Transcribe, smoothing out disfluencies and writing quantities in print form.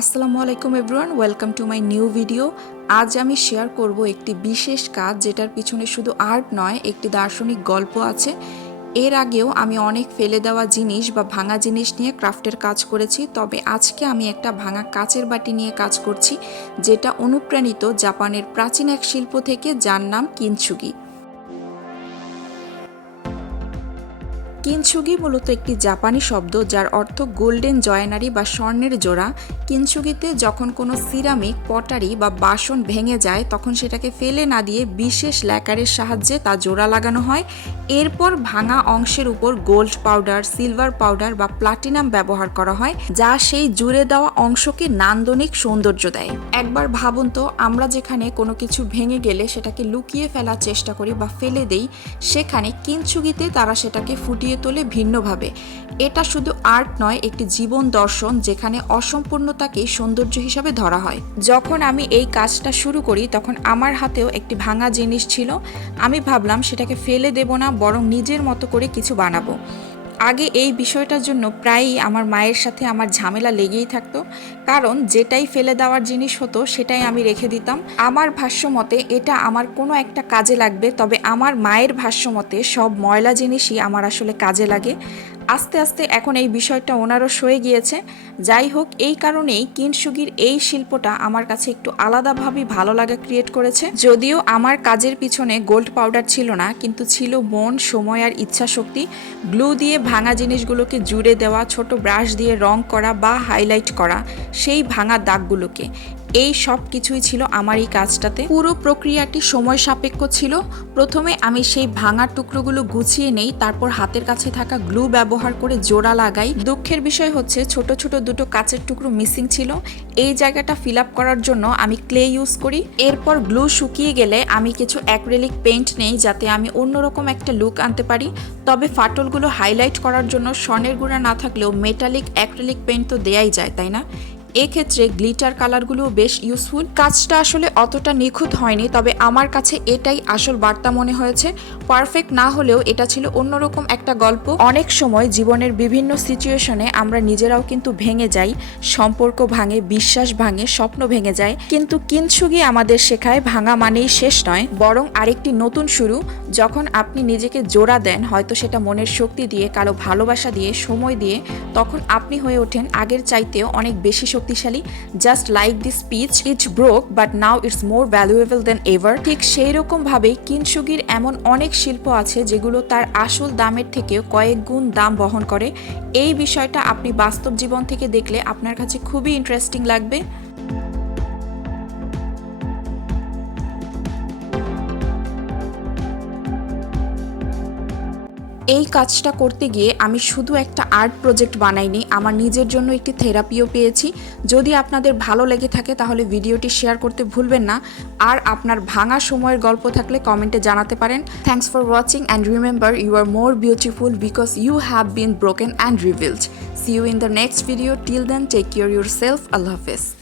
আসসালামু আলাইকুম everyone, welcome to my new video. আজ আমি শেয়ার করব একটি বিশেষ কাজ যেটার পিছনে শুধু আর্ট নয়, একটি দার্শনিক গল্প আছে। এর আগেও আমি অনেক ফেলে দেওয়া জিনিস বা ভাঙা জিনিস নিয়ে ক্রাফটের কাজ করেছি, তবে আজকে আমি একটা ভাঙা কাচের বাটি নিয়ে কাজ করছি, যেটা অনুপ্রাণিত জাপানের প্রাচীন এক শিল্প থেকে, যার নাম কিনসুগি। কিনসুগি মূলত একটি জাপানি শব্দ যার অর্থ গোল্ডেন জয়নারি বা স্বর্ণের জোড়া। কিনসুগিতে যখন কোনো সিরামিক, পটারি বা বাসন ভেঙে যায় তখন সেটাকে ফেলে না দিয়ে বিশেষ ল্যাকারের সাহায্যে তা জোড়া লাগানো হয়। এরপর ভাঙা অংশের উপর গোল্ড পাউডার, সিলভার পাউডার বা প্লাটিনাম ব্যবহার করা হয়, যা সেই জুড়ে দেওয়া অংশকে নান্দনিক সৌন্দর্য দেয়। একবার ভাবুন তো, আমরা যেখানে কোনো কিছু ভেঙে গেলে সেটাকে লুকিয়ে ফেলার চেষ্টা করি বা ফেলে দেই, সেখানে কিনসুগিতে তারা সেটাকে ফুটিয়ে তোলে ভিন্নভাবে। এটা শুধু আর্ট নয়, একটি জীবন দর্শন যেখানে অসম্পূর্ণতাকেই সৌন্দর্য হিসাবে ধরা হয়। যখন আমি এই কাজটা শুরু করি তখন আমার হাতেও একটি ভাঙা জিনিস ছিল। আমি ভাবলাম সেটাকে ফেলে দেব না, বরং নিজের মতো করে কিছু বানাবো। আগে এই বিষয়টার জন্য প্রায়ই আমার মায়ের সাথে আমার ঝামেলা লেগেই থাকতো, কারণ যেটাই ফেলে দেওয়ার জিনিস হতো সেটাই আমি রেখে দিতাম। আমার ভাষ্যমতে এটা আমার কোনো একটা কাজে লাগবে, তবে আমার মায়ের ভাষ্যমতে সব ময়লা জিনিসই আমার আসলে কাজে লাগে। আস্তে আস্তে এখন এই বিষয়টা ওনারও সয়ে গিয়েছে। যাই হোক, এই কারণেই কিনসুগির এই শিল্পটা আমার কাছে একটু আলাদাভাবে ভালো লাগা ক্রিয়েট করেছে। যদিও আমার কাজের পিছনে গোল্ড পাউডার ছিল না, কিন্তু ছিল মন, সময় আর ইচ্ছা শক্তি। গ্লু দিয়ে ভাঙা জিনিসগুলোকে জুড়ে দেওয়া, ছোট ব্রাশ দিয়ে রং করা বা হাইলাইট করা সেই ভাঙা দাগগুলোকে, এই সব কিছুই ছিল আমার এই কাজটাতে। পুরো প্রক্রিয়াটি সময় সাপেক্ষ ছিল। প্রথমে আমি সেই ভাঙা টুকরোগুলো গুছিয়ে নেই, তারপর হাতের কাছে থাকা গ্লু ব্যবহার করে জোড়া লাগাই। দুঃখের বিষয় হচ্ছে ছোট ছোট দুটো কাচের টুকরো মিসিং ছিল। এই জায়গাটা ফিল আপ করার জন্য আমি ক্লে ইউজ করি। এরপর গ্লু শুকিয়ে গেলে আমি কিছু অ্যাক্রিলিক পেইন্ট নেই, যাতে আমি অন্যরকম একটা লুক আনতে পারি। তবে ফাটলগুলো হাইলাইট করার জন্য স্বর্ণের গুঁড়া না থাকলেও মেটালিক অ্যাক্রিলিক পেইন্ট তো দেয়াই যায়, তাই না? এক্ষেত্রে গ্লিটার কালারগুলো বেশ ইউজফুল। কাজটা আসলে অতটা নিখুঁত হয়নি, তবে আমার কাছে এটাই আসল বার্তা মনে হয়েছে। পারফেক্ট না হলেও এটা ছিল অন্যরকম একটা গল্প। অনেক সময় জীবনের বিভিন্ন সিচুয়েশনে আমরা নিজেরাও কিন্তু ভেঙে যাই, সম্পর্ক ভাঙে, বিশ্বাস ভাঙে, স্বপ্ন ভেঙে যায়। কিন্তু কিনসুগি আমাদের শেখায় ভাঙা মানেই শেষ নয়, বরং আরেকটি নতুন শুরু। যখন আপনি নিজেকে জোড়া দেন, হয়তো সেটা মনের শক্তি দিয়ে, কারো ভালোবাসা দিয়ে, সময় দিয়ে, তখন আপনি হয়ে ওঠেন আগের চাইতেও অনেক বেশি শক্তিশালী। Just like this pitch, it broke but now it's more valuable than ever. ঠিক সেই রকম ভাবেই কিনসুগির এমন অনেক শিল্প আছে যেগুলো তার আসল দামের থেকেও কয়েক গুণ দাম বহন করে। এই বিষয়টা আপনি বাস্তব জীবন থেকে দেখলে আপনার কাছে খুবই ইন্টারেস্টিং লাগবে। এই কাজটা করতে গিয়ে আমি শুধু একটা আর্ট প্রজেক্ট বানাইনি, আমার নিজের জন্য একটি থেরাপিও পেয়েছি। যদি আপনাদের ভালো লেগে থাকে তাহলে ভিডিওটি শেয়ার করতে ভুলবেন না। আর আপনার ভাঙা সময়ের গল্প থাকলে কমেন্টে জানাতে পারেন। Thanks for watching and remember, you are more beautiful because you have been broken and revealed. See you in the next video. Till then, take care yourself. আল্লাহ হাফেজ।